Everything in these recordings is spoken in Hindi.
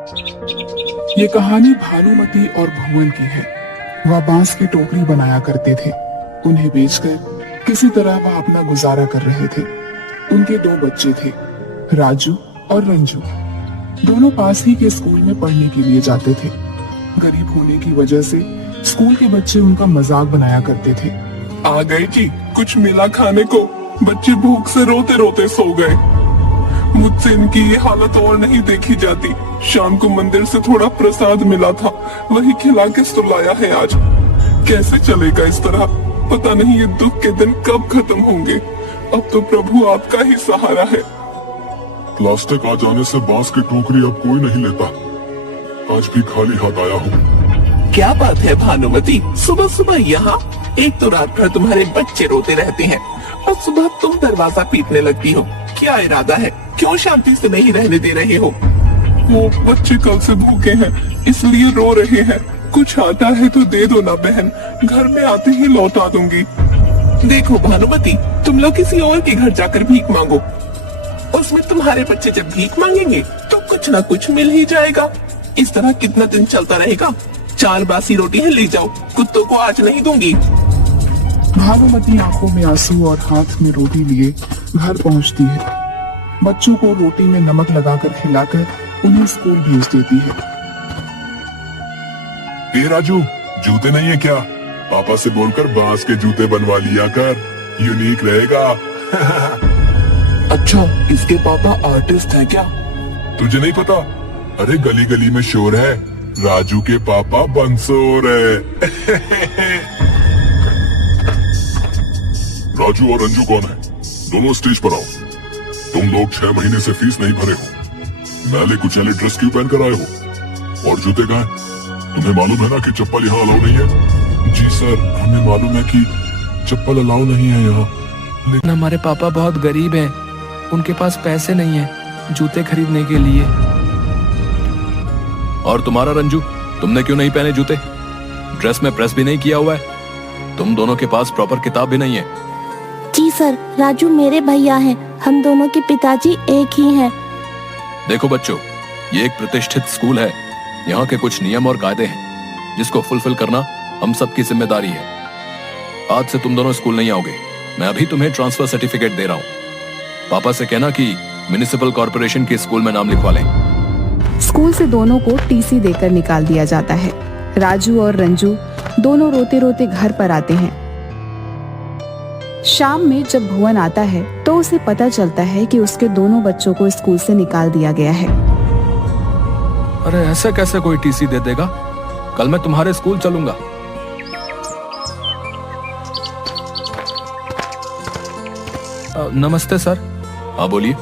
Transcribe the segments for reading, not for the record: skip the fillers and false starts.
ये कहानी भानुमति और भुवन की है। वह बांस की टोकरी बनाया करते थे। उन्हें बेचकर किसी तरह वह अपना गुजारा कर रहे थे। उनके 2 बच्चे थे, राजू और रंजू। दोनों पास ही के स्कूल में पढ़ने के लिए जाते थे। गरीब होने की वजह से स्कूल के बच्चे उनका मजाक बनाया करते थे। आ गए जी, कुछ मिला खाने को? बच्चे भूख से रोते रोते सो गए। मुझसे इनकी ये हालत और नहीं देखी जाती। शाम को मंदिर से थोड़ा प्रसाद मिला था, वही खिला के सुलाया है आज। कैसे चलेगा इस तरह? पता नहीं ये दुख के दिन कब खत्म होंगे। अब तो प्रभु आपका ही सहारा है। प्लास्टिक आ जाने से बांस की टोकरी अब कोई नहीं लेता। आज भी खाली हाथ आया हूँ। क्या बात है भानुमति, सुबह सुबह यहाँ? एक तो रात भर तुम्हारे बच्चे रोते रहते हैं और सुबह तुम दरवाजा पीटने लगती हो। क्या इरादा है? क्यों शांति से नहीं रहने दे रहे हो? वो बच्चे कल से भूखे हैं, इसलिए रो रहे हैं। कुछ आता है तो दे दो ना बहन, घर में आते ही लौटा दूंगी। देखो भानुमति, तुम लोग किसी और के घर जाकर भीख मांगो। उसमें तुम्हारे बच्चे जब भीख मांगेंगे तो कुछ ना कुछ मिल ही जाएगा। इस तरह कितना दिन चलता रहेगा? 4 बासी रोटी है, ले जाओ, कुत्तों को आज नहीं दूंगी। भानुमति आंखों में आंसू और हाथ में रोटी लिए घर पहुंचती है। बच्चों को रोटी में नमक लगाकर खिलाकर उन्हें स्कूल भेज देती है। ए राजू, जूते नहीं है क्या? पापा से बोलकर बांस के जूते बनवा लिया कर, यूनिक रहेगा। अच्छा, इसके पापा आर्टिस्ट हैं क्या? तुझे नहीं पता? अरे गली गली में शोर है, राजू के पापा बंसोर है। राजू और रंजू कौन है? दोनों स्टेज पर आओ। तुम लोग 6 महीने से फीस नहीं भरे हो। मैले कुचैले ड्रेस क्यों पहन कर आए हो? और जूते कहाँ हैं? तुम्हें मालूम है ना कि चप्पल यहाँ अलाउ नहीं है? जी सर, हमें मालूम है कि चप्पल अलाउ नहीं है यहाँ, लेकिन हमारे पापा बहुत गरीब हैं, उनके पास पैसे नहीं हैं जूते खरीदने के लिए। और तुम्हारा रंजू, तुमने क्यों नहीं पहने जूते? ड्रेस में प्रेस भी नहीं किया हुआ है। तुम दोनों के पास प्रॉपर किताब भी नहीं है। जी सर, राजू मेरे भैया हैं, हम दोनों के पिताजी एक ही हैं। देखो बच्चों, ये एक प्रतिष्ठित स्कूल है। यहाँ के कुछ नियम और कायदे हैं जिसको फुलफिल करना हम सबकी जिम्मेदारी है। आज से तुम दोनों स्कूल नहीं आओगे। मैं अभी तुम्हें ट्रांसफर सर्टिफिकेट दे रहा हूँ। पापा से कहना कि म्युनिसिपल कॉर्पोरेशन के स्कूल में नाम लिखवा लें। स्कूल से दोनों को टीसी देकर निकाल दिया जाता है। राजू और रंजू दोनों रोते रोते घर पर आते हैं। शाम में जब भुवन आता है तो उसे पता चलता है कि उसके दोनों बच्चों को स्कूल से निकाल दिया गया है। अरे ऐसे कैसे कोई टीसी दे देगा? कल मैं तुम्हारे स्कूल चलूंगा। नमस्ते सर। हाँ बोलिए।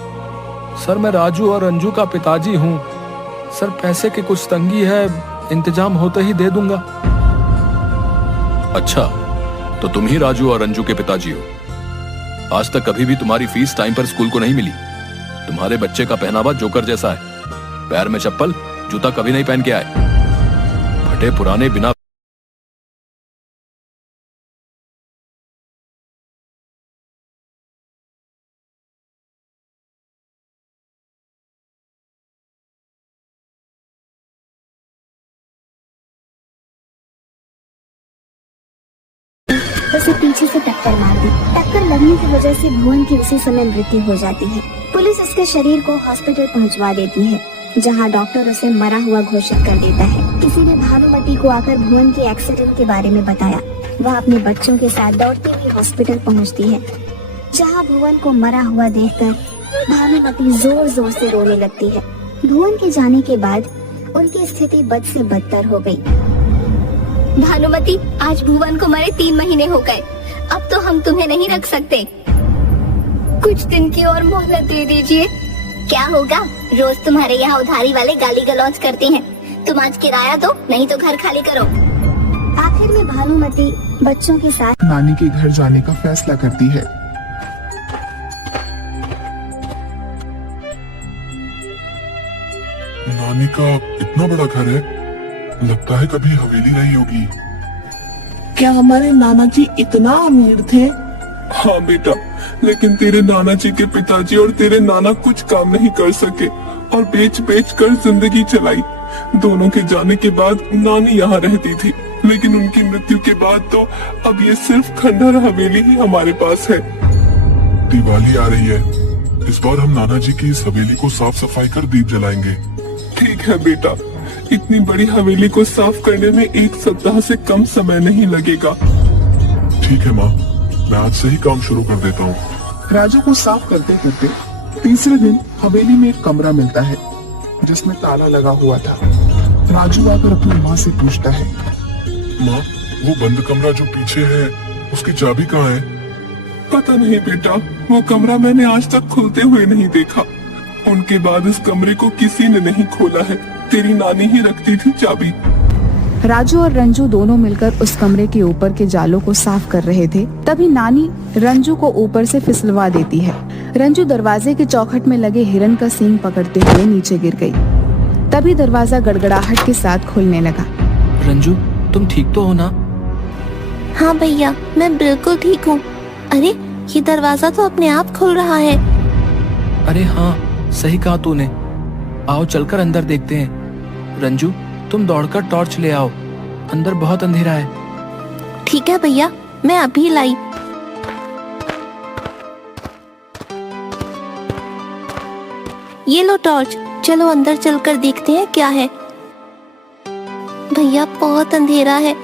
सर, मैं राजू और रंजू का पिताजी हूँ। सर, पैसे की कुछ तंगी है, इंतजाम होते ही दे दूंगा। अच्छा, तो तुम ही राजू और रंजू के पिताजी हो। आज तक कभी भी तुम्हारी फीस टाइम पर स्कूल को नहीं मिली। तुम्हारे बच्चे का पहनावा जोकर जैसा है। पैर में चप्पल, जूता कभी नहीं पहन के आए। फटे पुराने बिना उसे पीछे से टक्कर मार दी। टक्कर लगने की वजह से भुवन की उसी समय मृत्यु हो जाती है। पुलिस उसके शरीर को हॉस्पिटल पहुंचवा देती है, जहां डॉक्टर उसे मरा हुआ घोषित कर देता है। किसी ने भानुमति को आकर भुवन के एक्सीडेंट के बारे में बताया। वह अपने बच्चों के साथ दौड़ती हुई हॉस्पिटल पहुंचती है, जहां भुवन को मरा हुआ देखकर भानुमति जोर जोर से रोने लगती है। भुवन के जाने के बाद उनकी स्थिति बद से बदतर हो गई। भानुमति, आज भुवन को मरे 3 महीने हो गए। अब तो हम तुम्हें नहीं रख सकते। कुछ दिन की और मोहलत दे दीजिए। क्या होगा, रोज तुम्हारे यहाँ उधारी वाले गाली गलौज करते हैं। तुम आज किराया दो, नहीं तो घर खाली करो। आखिर में भानुमति बच्चों के साथ नानी के घर जाने का फैसला करती है। नानी का इतना बड़ा घर है, लगता है कभी हवेली रही होगी। क्या हमारे नाना जी इतना अमीर थे? हाँ बेटा, लेकिन तेरे नाना जी के पिताजी और तेरे नाना कुछ काम नहीं कर सके। और बेच बेच कर जिंदगी चलाई। दोनों के जाने के बाद नानी यहाँ रहती थी, लेकिन उनकी मृत्यु के बाद तो अब ये सिर्फ खंडहर हवेली ही हमारे पास है। दिवाली आ रही है, इस बार हम नाना जी की इस हवेली को साफ सफाई कर दीप जलाएंगे। ठीक है बेटा, इतनी बड़ी हवेली को साफ करने में 1 सप्ताह से कम समय नहीं लगेगा। ठीक है माँ, मैं आज से ही काम शुरू कर देता हूँ। राजू को साफ करते करते तीसरे दिन हवेली में एक कमरा मिलता है जिसमें ताला लगा हुआ था। राजू आकर अपनी माँ से पूछता है, माँ, वो बंद कमरा जो पीछे है, उसकी चाबी कहाँ है? पता नहीं बेटा, वो कमरा मैंने आज तक खुलते हुए नहीं देखा। उनके बाद इस कमरे को किसी ने नहीं खोला है। तेरी नानी ही रखती थी चाबी। राजू और रंजू दोनों मिलकर उस कमरे के ऊपर के जालों को साफ कर रहे थे। तभी नानी रंजू को ऊपर से फिसलवा देती है। रंजू दरवाजे के चौखट में लगे हिरन का सींग पकड़ते हुए नीचे गिर गई। तभी दरवाजा गड़गड़ाहट के साथ खुलने लगा। रंजू, तुम ठीक तो हो ना? हाँ भैया, मैं बिल्कुल ठीक हूँ। अरे ये दरवाजा तो अपने आप खुल रहा है। अरे हाँ, सही कहा तूने। आओ चलकर अंदर देखते हैं। रंजू, तुम दौड़कर टॉर्च ले आओ, अंदर बहुत अंधेरा है। ठीक है भैया, मैं अभी लाई। ये लो टॉर्च, चलो अंदर चलकर देखते हैं क्या है। भैया बहुत अंधेरा है,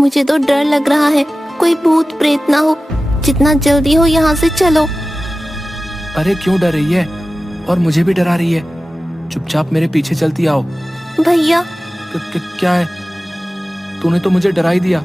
मुझे तो डर लग रहा है, कोई भूत प्रेत ना हो। जितना जल्दी हो यहाँ से चलो। अरे क्यों डर रही है? और मुझे भी डरा रही है। चुपचाप मेरे पीछे चलती आओ। भैया क्या है? तूने तो मुझे डरा ही दिया।